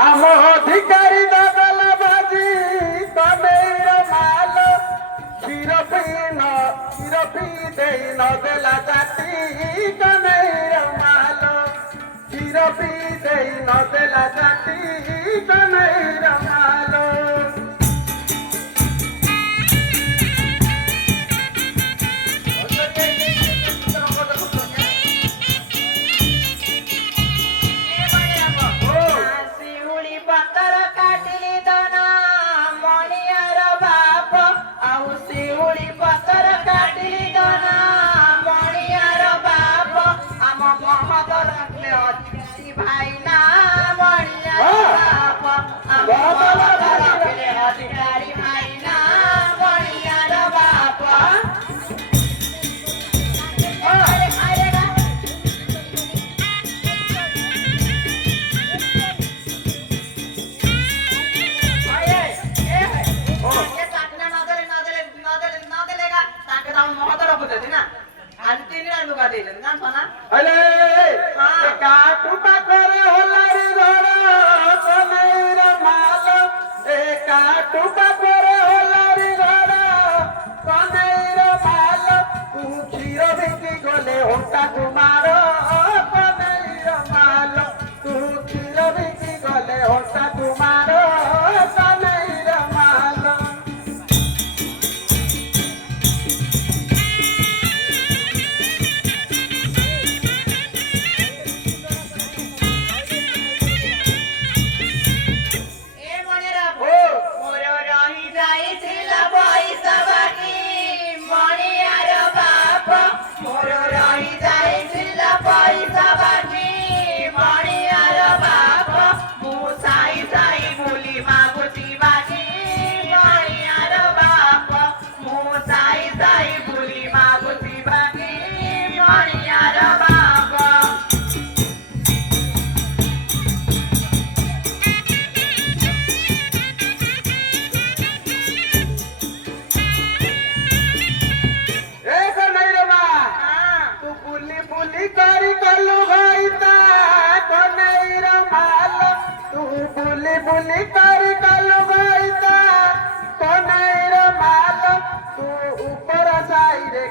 ଆମ ଅଧିକାରୀ ଦଗଲା ବାଜି ତମେର ମାଲ କ୍ଷୀର ପିଇ ଦେଇ ନଦେଲା ଜାତି ତମେର ମାଲ କ୍ଷୀର ପିଇ ଦେଇ ନଦେଲା ଜାତି ତମେର ମାଲ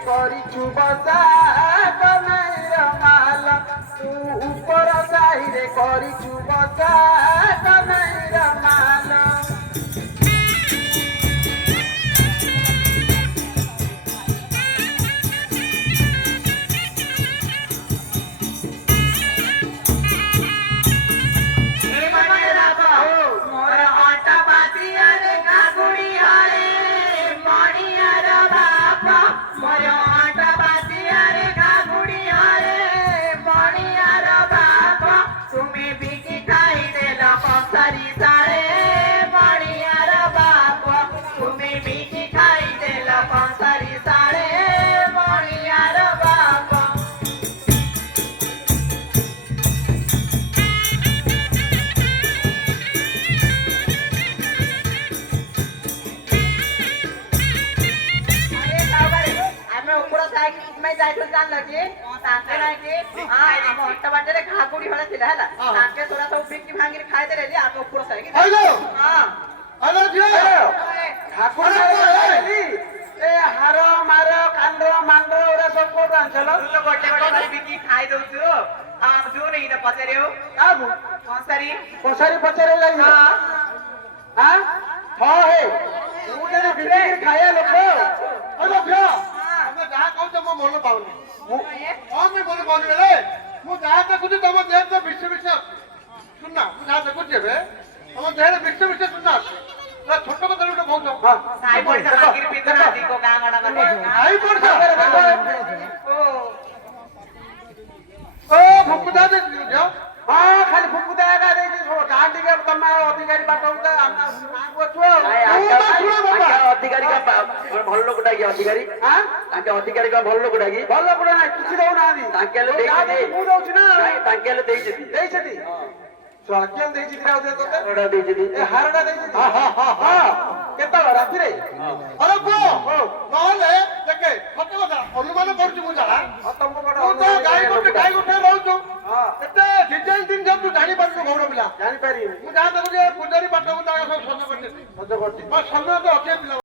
କରିଛୁ ବସା କନେଇର ମାଲ ତୁ ଉପର ସାହିରେ କରିଛୁ ବସା କନେଇର ମାଲ पचारे पचारे खाया लोक जहाँ कहते मो मन पाऊनी हाँ मुझे मन पाऊनी बेले मु जहाँ देखुची तुम देह तो विष विष सुनना मु जहाँ देखुची ए तुम देह विष विष सुनना छोट कथा गोटे कहूँ साई पड़सा मागिर पिंदना दिको गाँ गड़ा माने साई पड़सा ओ भुकुदा दे दियो हाँ खाली भुकुदा का दे दी गाँ टिके तम अधिकारी बाटौता अधिकारी का भल लोक डाकी अधिकारी अधिकारी का भल लोक डाकी भल लोक ना किसी दौना मु दौची ना स्वाक्यन देइछि दिरा उदे तोते हारडा देइछि दी हारडा देइछि हां केता राती रे अरे को नहले देखे सत्य कथा अनुमान करछु मु जाला तुम कोडा गाई गोटे रहउछु हां एते ବିଶେଷ ଜିନିଷ ତୁ ଜାଣିପାରୁନୁ ଗୌଡ଼ ପିଲା। ଜାଣିପାରିନି। ମୁଁ ଯାହା ଦେଖୁଛି ପୂଜାରୀ ପାଠ ମୁଁ ତାଙ୍କ ସବୁ ସଜ କରିଦେବି। ସଜ କରୁଛି। ମୋ ସମୟ ତ ଅଛି ପିଲା।